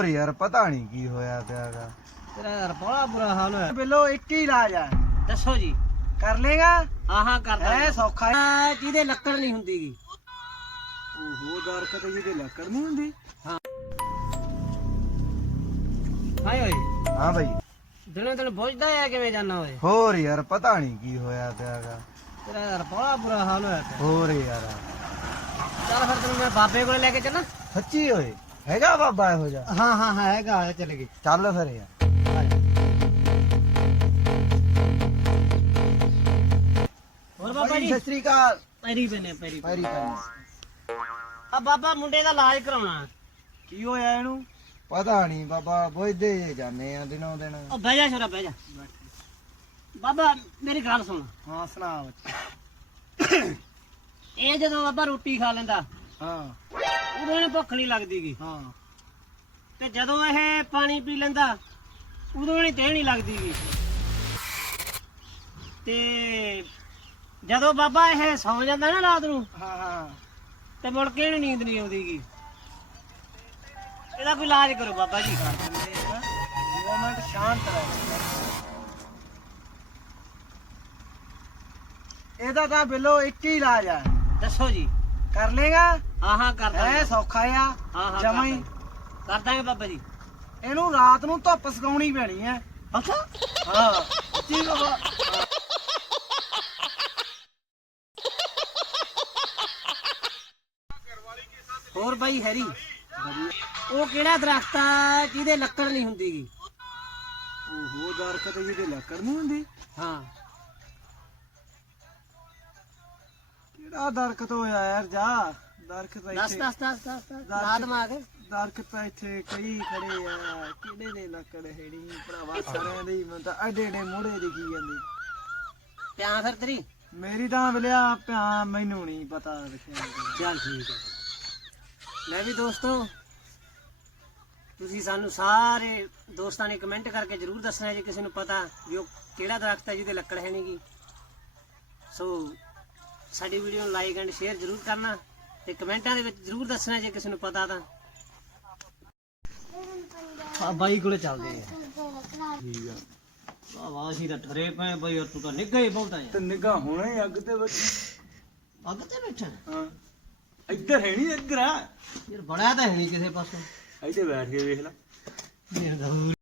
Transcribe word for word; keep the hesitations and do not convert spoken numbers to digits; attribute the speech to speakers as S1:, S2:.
S1: ਯਾਰ ਪਤਾ ਨਹੀਂ ਕੀ ਹੋਇਆ ਪਿਆਗਾ।
S2: ਤੇਰਾ ਯਾਰ ਬੜਾ ਬੁਰਾ ਹਾਲ ਹੋਇਆ।
S1: ਬਿੱਲੋ ਇੱਕ ਹੀ ਇਲਾਜ ਆ,
S2: ਦੱਸੋ ਜੀ।
S1: ਕਰ ਲੇਗਾ?
S2: ਹਾਂ ਹਾਂ ਕਰਦਾ
S1: ਐ ਸੌਖਾ
S2: ਆ, ਜਿਹਦੇ ਲੱਕੜ ਨਹੀਂ ਹੁੰਦੀਗੀ।
S1: ਓਹੋ ਦਰਖਤ ਜਿਹਦੇ ਲੱਕੜ ਨਹੀਂ ਹੁੰਦੀ।
S2: ਹਾਂ ਹਾਏ ਓਏ
S1: ਹਾਂ ਬਾਈ,
S2: ਦਿਨੋਂ ਦਿਨ ਬੁੱਝਦਾ ਆ ਕਿਵੇਂ ਜਾਣਾ ਓਏ।
S1: ਹੋਰ ਯਾਰ ਪਤਾ ਨਹੀਂ ਕੀ ਹੋਇਆ ਪਿਆਗਾ।
S2: ਤੇਰਾ ਯਾਰ ਬੜਾ ਬੁਰਾ ਹਾਲ ਹੋਇਆ ਪਿਆ।
S1: ਹੋਰ ਯਾਰ
S2: ਚੱਲ ਫਿਰ ਤੈਨੂੰ ਮੈਂ ਬਾਬੇ ਕੋਲੇ ਲੈ ਕੇ ਚੱਲਾਂ।
S1: ਸੱਚੀ ਓਏ ਹੈਗਾ ਬਾਬਾ ਇਹੋ ਜਿਹਾ?
S2: ਹਾਂ ਹਾਂ ਹਾਂ ਹੈਗਾ, ਆ ਚੱਲ ਗਈ।
S1: ਚੱਲ ਫਿਰ ਯਾਰ।
S2: ਹੋਰ ਬਾਬਾ ਜੀ
S1: ਸਤਿ ਸ੍ਰੀ ਅਕਾਲ।
S2: ਪੈਰੀ ਪੈਨੇ ਪੈਰੀ
S1: ਪੈਰੀ ਪੈਰੀ।
S2: ਆ ਬਾਬਾ ਮੁੰਡੇ ਦਾ ਇਲਾਜ ਕਰਾਉਣਾ।
S1: ਕੀ ਹੋਇਆ ਇਹਨੂੰ? ਪਤਾ ਨਹੀਂ ਬਾਬਾ, ਬੁੱਝਦੇ ਜੇ ਜਾਂਦੇ ਆ ਦਿਨੋਂ ਦਿਨ।
S2: ਉਹ ਬਹਿ ਜਾ ਛੋਰਾ ਬਹਿ ਜਾ। ਬਾਬਾ ਮੇਰੀ ਗੱਲ ਸੁਣ।
S1: ਹਾਂ ਸੁਣਾ ਬੱਚਾ।
S2: ਇਹ ਜਦੋਂ ਬਾਬਾ ਰੋਟੀ ਖਾ ਲੈਂਦਾ
S1: ਹਾਂ
S2: ਉਦੋਂ ਇਹਨੂੰ ਭੁੱਖ ਨਹੀਂ ਲੱਗਦੀਗੀ,
S1: ਹਾਂ
S2: ਤੇ ਜਦੋਂ ਇਹ ਪਾਣੀ ਪੀ ਲੈਂਦਾ ਉਦੋਂ ਇਹਨੂੰ ਤੇਹ ਨਹੀਂ ਲੱਗਦੀਗੀ, ਤੇ ਜਦੋਂ ਬਾਬਾ ਇਹ ਸੌਂ ਜਾਂਦਾ ਨਾ ਰਾਤ ਨੂੰ
S1: ਹਾਂ ਹਾਂ
S2: ਤੇ ਮੁੜ ਕੇ ਇਹਨੂੰ ਨੀਂਦ ਨਹੀਂ ਆਉਂਦੀਗੀ। ਇਹਦਾ ਕੋਈ ਇਲਾਜ ਕਰੋ ਬਾਬਾ ਜੀ।
S1: ਮੂਮੈਂਟ ਸ਼ਾਂਤ ਰਹੇ। ਇਹਦਾ ਤਾਂ ਬਿੱਲੋ ਇੱਕ ਹੀ ਇਲਾਜ ਆ,
S2: ਦੱਸੋ ਜੀ।
S1: ਕਰ ਲੇਗਾ?
S2: ਹਾਂ ਹਾਂ ਕਰਦਾ
S1: ਐ ਸੌਖਾ ਆ
S2: ਹਾਂ ਹਾਂ
S1: ਜਮਾਂ ਹੀ।
S2: ਕਰ ਦਾਂਗੇ ਬਾਬਾ ਜੀ।
S1: ਇਹਨੂੰ ਰਾਤ ਨੂੰ ਧੁੱਪ ਸਕਾਉਣੀ ਪੈਣੀ ਐ।
S2: ਅੱਛਾ
S1: ਹਾਂ ਜੀ ਬਾਬਾ।
S2: ਹੋਰ ਬਾਈ ਹੈਰੀ, ਉਹ ਕਿਹੜਾ ਦਰਖਤ ਆ ਜਿਹਦੇ ਲੱਕੜ ਨਹੀਂ ਹੁੰਦੀਗੀ?
S1: ਓਹੋ ਦਰਖਤ ਜਿਹਦੇ ਲੱਕੜ ਨਹੀਂ ਹੁੰਦੀ।
S2: ਹਾਂ
S1: ਕਿਹੜਾ ਦਰਖਤ ਹੋਇਆ ਯਾਰ? ਜਾ ਦਰਖਤ ਤਾਂ
S2: ਦੱਸ
S1: ਇੱਥੇ
S2: ਦੱਸ ਦੱਸ ਦੱਸ ਲਾ ਦਿਮਾਗ।
S1: ਦਰਖਤ ਤਾਂ ਇੱਥੇ ਕਈ ਖੜੇ ਆ, ਕਿਹੜੇ ਨੇ ਲੱਕੜ ਹੈੜੀ ਭਰਾਵਾ ਸਾਰਿਆਂ ਦੇ ਹੀ। ਮੈਨੂੰ ਤਾਂ ਐਡੇ ਐਡੇ ਮੋੜੇ ਦਿਖੀ ਜਾਂਦੇ।
S2: ਪਿਆ ਫਿਰ ਤੇਰੀ।
S1: ਮੇਰੀ ਤਾਂ ਮਿਲਿਆ ਭਿਆ, ਮੈਨੂੰ ਨਹੀਂ ਪਤਾ ਲਿਖਿਆ।
S2: ਚੱਲ ਠੀਕ ਹੈ। ਲੈ ਵੀ ਦੋਸਤੋ, ਤੁਸੀਂ ਸਾਨੂੰ ਸਾਰੇ ਦੋਸਤਾਂ ਨੇ ਕਮੈਂਟ ਕਰਕੇ ਜਰੂਰ ਦੱਸਣਾ ਜੇ ਕਿਸੇ ਨੂੰ ਪਤਾ ਵੀ ਉਹ ਕਿਹੜਾ ਦਰਖਤ ਹੈ ਜਿਹਦੇ ਲੱਕੜ ਹੈ ਨਹੀਂਗੀ। ਸੋ ਸਾਡੀ ਵੀਡੀਓ ਨੂੰ ਲਾਈਕ ਐਂਡ ਸ਼ੇਅਰ ਜਰੂਰ ਕਰਨਾ ਤੇ ਕਮੈਂਟਾਂ ਦੇ ਵਿੱਚ ਜਰੂਰ ਦੱਸਣਾ ਜੇ ਕਿਸੇ ਨੂੰ ਪਤਾ ਤਾਂ। ਆ ਬਾਈ ਕੋਲੇ ਚੱਲਦੇ ਆ।
S1: ਠੀਕ ਆ।
S2: ਵਾਹ ਵਾਹ ਅਸੀਂ ਤਾਂ ਠਰੇ ਪਏ ਬਈ, ਤੂੰ ਤਾਂ ਨਿੱਘਾ ਹੀ ਬਹੁਤਾ
S1: ਤੇ ਨਿਗਾਹ ਹੋਣਾ ਹੀ ਅੱਗ ਤੇ ਬੱਚੀ।
S2: ਅੱਗ ਤੇ ਬੈਠਾ
S1: ਹਾਂ ਇੱਧਰ ਹੈ ਨਹੀਂ, ਇੱਧਰ ਆ
S2: ਯਾਰ, ਬੜਾ ਤਾਂ ਹੈ ਨਹੀਂ ਕਿਸੇ ਪਾਸੋਂ।
S1: ਇੱਥੇ ਬੈਠ ਕੇ ਵੇਖ ਲੈ।